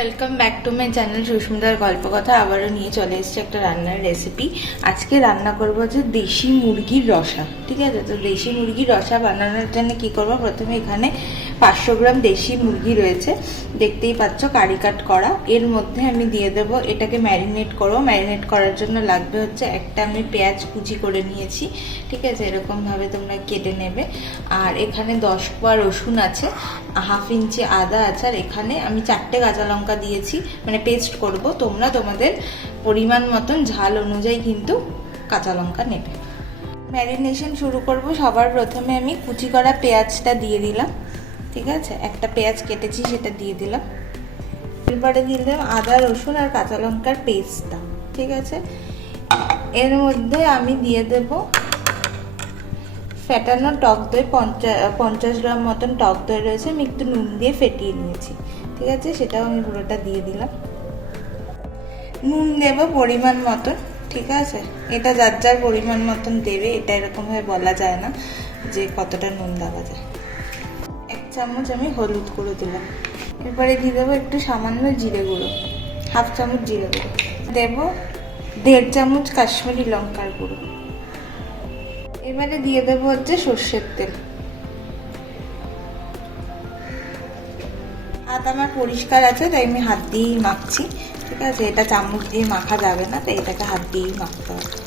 Welcome back to my channel সুস্মিতার গল্প কথা। আবারও নিয়ে চলে এসেছি একটা রান্নার রেসিপি। আজকে রান্না করব হচ্ছে দেশি মুরগির রসা। ঠিক আছে, তো দেশি মুরগির রসা বানানোর জন্য কি করব, প্রথমে এখানে 500 গ্রাম দেশি মুরগি রয়েছে, দেখতেই পাচ্ছ কারি কাট করা। এর মধ্যে আমি দিয়ে দেবো, এটাকে ম্যারিনেট করবো। ম্যারিনেট করার জন্য লাগবে হচ্ছে একটা আমি পেঁয়াজ কুচি করে নিয়েছি, ঠিক আছে, এরকমভাবে তোমরা কেটে নেবে। আর এখানে 10 কোয়া রসুন আছে, হাফ ইঞ্চি আদা আছে, আর এখানে আমি 4টে কাঁচা লঙ্কা দিয়েছি, মানে পেস্ট করব। তোমরা তোমাদের পরিমাণ মতন ঝাল অনুযায়ী কিন্তু কাঁচা লঙ্কা নেবে। ম্যারিনেশন শুরু করব। সবার প্রথমে আমি কুচি করা পেঁয়াজটা দিয়ে দিলাম, ঠিক আছে, একটা পেঁয়াজ কেটেছি সেটা দিয়ে দিলাম। এরপরে দিয়ে দিলাম আদা রসুন আর কাঁচা লঙ্কার পেস্টটা, ঠিক আছে। এর মধ্যে আমি দিয়ে দেব ফেটানো টক দই, 50 গ্রাম মতন টক দই রয়েছে, আমি একটু নুন দিয়ে ফেটিয়ে নিয়েছি, ঠিক আছে, সেটাও আমি পুরোটা দিয়ে দিলাম। নুন দেব পরিমাণ মতন, ঠিক আছে, এটা যার যার পরিমাণ মতন দেবে, এটা এরকমভাবে বলা যায় না যে কতটা নুন দেওয়া যায়। 1 চামচ আমি হলুদ গুঁড়ো দিলাম। এরপরে দিয়ে দেবো একটু সামান্য জিরে গুঁড়ো, হাফ চামচ জিরে গুঁড়ো দেব, 1.5 চামচ কাশ্মীরি লঙ্কার গুঁড়ো। এবারে দিয়ে দেবো হচ্ছে সর্ষের তেল। হাত আমার পরিষ্কার আছে, তাই আমি হাত দিয়েই মাখছি, ঠিক আছে, এটা চামচ দিয়ে মাখা যাবে না, তাই এটাকে হাত দিয়েই মাখতে হবে।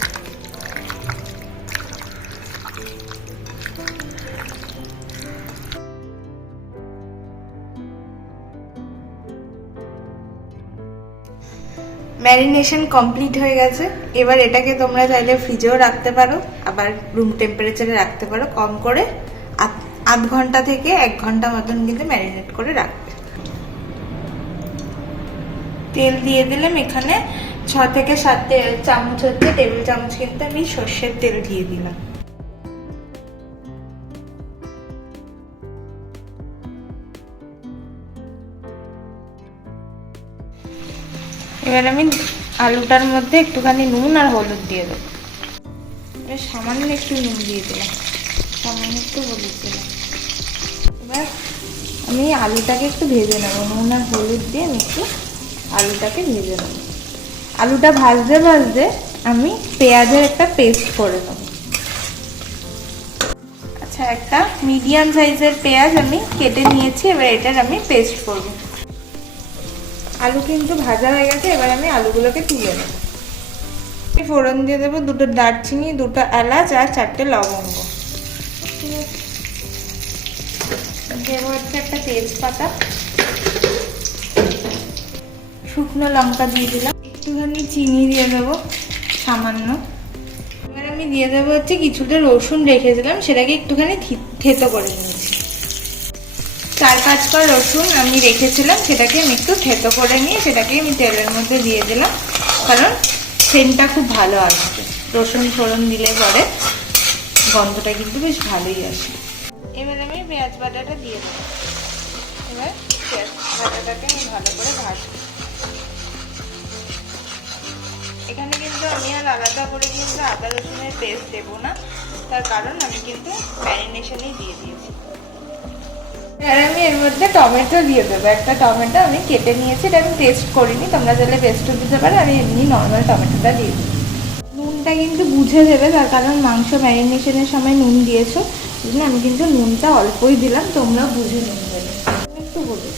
ম্যারিনেশন কমপ্লিট হয়ে গেছে। এবার এটাকে তোমরা চাইলে ফ্রিজেও রাখতে পারো, আবার রুম টেম্পারেচারে রাখতে পারো। কম করে আধ ঘন্টা থেকে 1 ঘন্টা মতন কিন্তু ম্যারিনেট করে রাখবে। তেল দিয়ে দিলাম, এখানে 6 থেকে 7 চামচ হচ্ছে, টেবিল চামচ কিন্তু আমি সর্ষের তেল দিয়ে দিলাম। এবার আমি আলুটার মধ্যে একটুখানি নুন আর হলুদ দিয়ে দেবো। এবার সামান্য একটু নুন দিয়ে দিলাম, সামান্য একটু হলুদ দিলাম। এবার আমি আলুটাকে একটু ভেজে নেবো, নুন আর হলুদ দিয়ে আমি একটু আলুটাকে ভেজে নেবো। আলুটা ভাজতে ভাজতে আমি পেঁয়াজের একটা পেস্ট করে নেবো। আচ্ছা, একটা মিডিয়াম সাইজের পেঁয়াজ আমি কেটে নিয়েছি, এবার এটার আমি পেস্ট করবো। আলু কিন্তু ভাজা হয়ে গেছে, এবার আমি আলুগুলোকে তুলে নেব। ফোড়ন দিয়ে দেবো 2টো দারচিনি, 2টো এলাচ আর 4টে লবঙ্গ, দেবো হচ্ছে একটা তেজপাতা, শুকনো লঙ্কা দিয়ে দিলাম, একটুখানি চিনি দিয়ে দেবো সামান্য। এবার আমি দিয়ে দেবো হচ্ছে কিছুটা রসুন রেখেছিলাম, সেটাকে একটুখানি থেতো করে নিয়েছি। 4-5 কোয়া রসুন আমি রেখেছিলাম, সেটাকে আমি একটু থেতো করে নিয়ে সেটাকে আমি তেলের মধ্যে দিয়ে দিলাম, কারণ সেন্টটা খুব ভালো আসবে। রসুন ফোড়ন দিলে পরে গন্ধটা কিন্তু বেশ ভালোই আসে। এবার আমি পেঁয়াজ বাটাটা দিয়ে দেবো। এবার পেঁয়াজ বাটাটাকে আমি ভালো করে ভাজবো। এখানে কিন্তু আমি আর আলাদা করে কিন্তু আদা রসুনের পেস্ট দেবো না, তার কারণ আমি কিন্তু ম্যারিনেশনেই দিয়ে দিয়েছি। আর আমি এর মধ্যে টমেটো দিয়ে দেবো। একটা টমেটো আমি কেটে নিয়েছি, এটা আমি পেস্ট করিনি, তোমরা চাইলে পেস্টও দিতে পারো, আমি এমনি নর্মাল টমেটোটা দিয়ে দিই। নুনটা কিন্তু বুঝে দেবে, তার কারণ মাংস ম্যারিনেশনের সময় নুন দিয়েছো, এই জন্য আমি কিন্তু নুনটা অল্পই দিলাম, তোমরা বুঝে নুন দেবে, একটু বলে।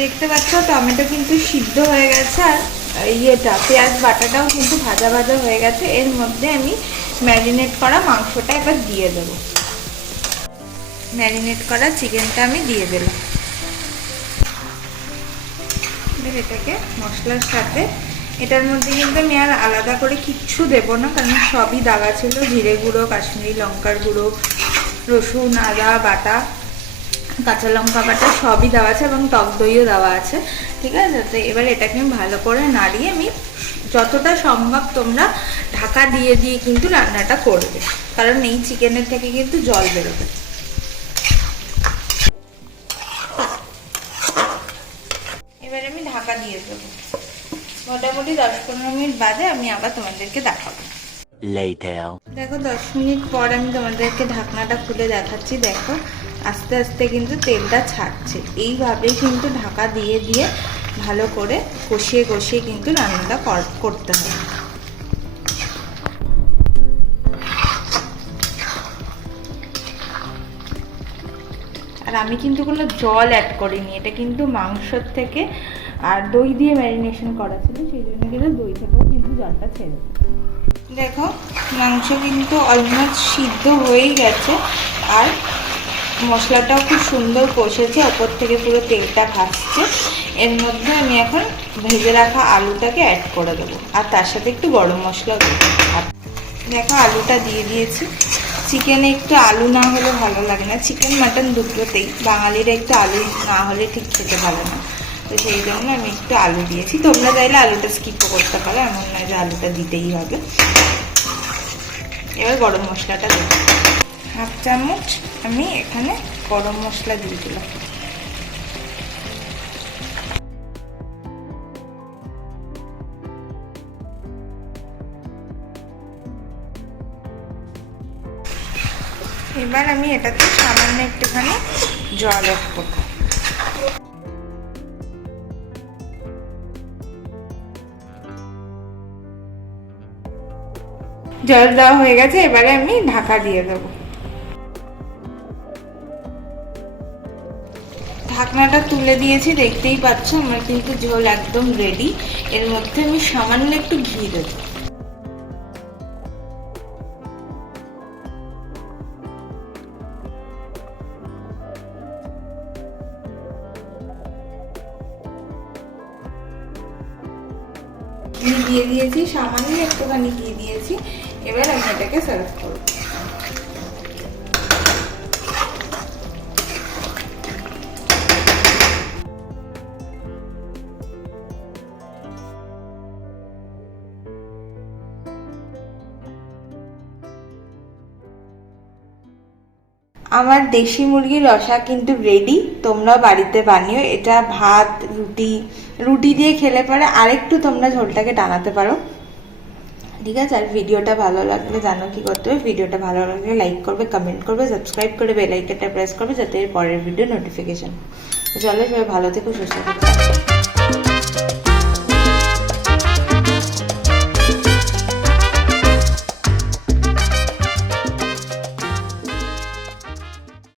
দেখতে পাচ্ছ টমেটো কিন্তু সিদ্ধ হয়ে গেছে, আর পেঁয়াজ বাটাটাও কিন্তু ভাজা ভাজা হয়ে গেছে। এর মধ্যে আমি ম্যারিনেট করা মাংসটা এবার দিয়ে দেবো। ম্যারিনেট করা চিকেনটা আমি দিয়ে দিলাম। এটাকে মশলার সাথে, এটার মধ্যে কিন্তু আমি আর আলাদা করে কিচ্ছু দেবো না, কারণ সবই দেওয়া ছিল, জিরে গুঁড়ো, কাশ্মীরি লঙ্কার গুঁড়ো, রসুন আদা বাটা, কাঁচা লঙ্কা বাটা সবই দেওয়া আছে, এবং টক দইও দেওয়া আছে, ঠিক আছে। তো এবার এটাকে আমি ভালো করে নাড়িয়ে আমি যতটা সম্ভব তোমরা ঢাকা দিয়ে দিয়ে কিন্তু রান্নাটা করবে, কারণ এই চিকেনের থেকে কিন্তু জল বেরোবে। এবার আমি ঢাকা দিয়ে দেবো। মোটামুটি 10-15 মিনিট বাদে আমি আবার তোমাদেরকে দেখাবো। later. দেখো 10 মিনিট পর আমি তোমাদেরকে ঢাকনাটা খুলে দেখাচ্ছি। দেখো আস্তে আস্তে কিন্তু তেলটা ছাড়ছে। এইভাবেই কিন্তু ঢাকা দিয়ে দিয়ে ভালো করে কষিয়ে কষিয়ে কিন্তু রান্নাটা করতে হবে। আর আমি কিন্তু কোনো জল অ্যাড করিনি, এটা কিন্তু মাংসর থেকে আর দই দিয়ে ম্যারিনেশন করা ছিল, সেই জন্য কিন্তু দই থেকেও কিন্তু জলটা ছেড়ে। দেখো মাংস কিন্তু অলমোস্ট সিদ্ধ হয়েই গেছে, আর মশলাটাও খুব সুন্দর কষেছে, ওপর থেকে পুরো তেলটা ভাসছে। এর মধ্যে আমি এখন ভেজে রাখা আলুটাকে অ্যাড করে দেবো, আর তার সাথে একটু গরম মশলা দেবো। দেখো আলুটা দিয়ে দিয়েছি। চিকেনে একটু আলু না হলে ভালো লাগে না, চিকেন মাটন দুটোতেই বাঙালিরা একটু আলু না হলে ঠিক খেতে ভালো না, তো সেই জন্য আমি একটু আলু দিয়েছি। তোমরা চাইলে আলুটা স্কিপও করতে পারো, এমন নয় যে আলুটা দিতেই হবে। এবার গরম মশলাটা দেবো, 1/2 চামচ আমি এখানে গরম মশলা দিয়ে দিলাম। এবার আমি এটাতে সামান্য একটুখানি জল অ্যাড করব। জল দেওয়া হয়ে গেছে, এবারে আমি ঢাকা দিয়ে দেবো। ঢাকনাটা তুলে দিয়েছি, দেখতেই পাচ্ছ আমার কিন্তু ঝোল একদম রেডি। এর মধ্যে আমি সামান্য একটু ঘি দেবো। ঘি দিয়ে দিয়েছি, সামান্য একটুখানি ঘি দিয়েছি। এবার আমি এটাকে সার্ভ করব। আমার দেশি মুরগির রসা কিন্তু রেডি, তোমরা বাড়িতে বানিও। এটা ভাত রুটি দিয়ে খেলে পরে আরেকটু তোমরা ঝোলটাকে টানাতে পারো, ঠিক আছে। আর ভিডিওটা ভালো লাগলে জানো কি করতে হবে, ভিডিওটা ভালো লাগলে লাইক করবে, কমেন্ট করবে, সাবস্ক্রাইব করে বেল আইকনটা প্রেস করবে, যাতে এর পরের ভিডিও নোটিফিকেশন। চলো সবাই ভালো থেকো, সুস্থ থেকো।